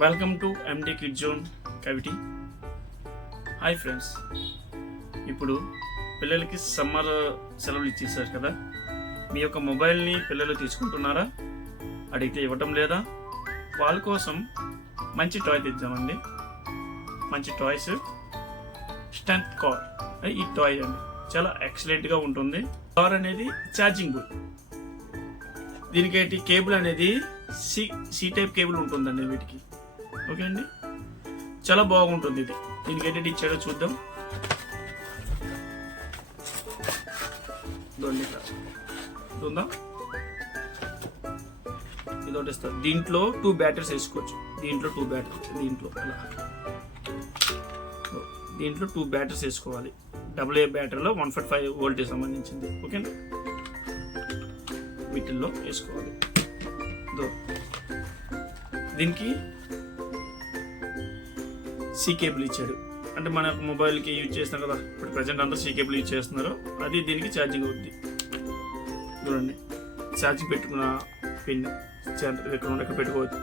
Welcome to MD kid zone Kaviti. Hi friends, ఇప్పుడు పిల్లలకి summer సెలవులు ఇచ్చేసారు కదా. మీ యొక్క మొబైల్ని పిల్లలు తీసుకుంటున్నారా? అడిగితే ఇవ్వటం లేదా? వాళ్ళ కోసం మంచి టాయ్ తెచ్చామండి. మంచి టాయ్స్, స్టంట్ కార్. ఈ టాయ్ అండి చాలా ఎక్సలెంట్గా ఉంటుంది. కార్ అనేది ఛార్జింగ్. దీనికి ఏంటి కేబుల్ అనేది సి టైప్ కేబుల్ ఉంటుందండి వీటికి. ఓకే అండి, చాలా బాగుంటుంది ఇది. దీనికి ఏంటంటే ఇచ్చాడో చూద్దాం. ఉందా, ఇదొకటి ఇస్తారు. దీంట్లో 2 బ్యాటరీస్ వేసుకోవచ్చు. దీంట్లో 2 బ్యాటరీస్, దీంట్లో 2 బ్యాటరీస్ వేసుకోవాలి. AA బ్యాటరీలో 145 వోల్టేజ్ సంబంధించింది. ఓకేనా, వీటిల్లో వేసుకోవాలి. దీనికి సి కేబుల్ ఇచ్చాడు. అంటే మన మొబైల్కి యూజ్ చేస్తాం కదా, ఇప్పుడు ప్రజెంట్ అందరూ సి కేబుల్ యూజ్ చేస్తున్నారు. అది దీనికి ఛార్జింగ్ అవుద్ది. చూడండి, ఛార్జింగ్ పెట్టుకున్న పిన్ ఇక్కడ పెట్టుకోవచ్చు.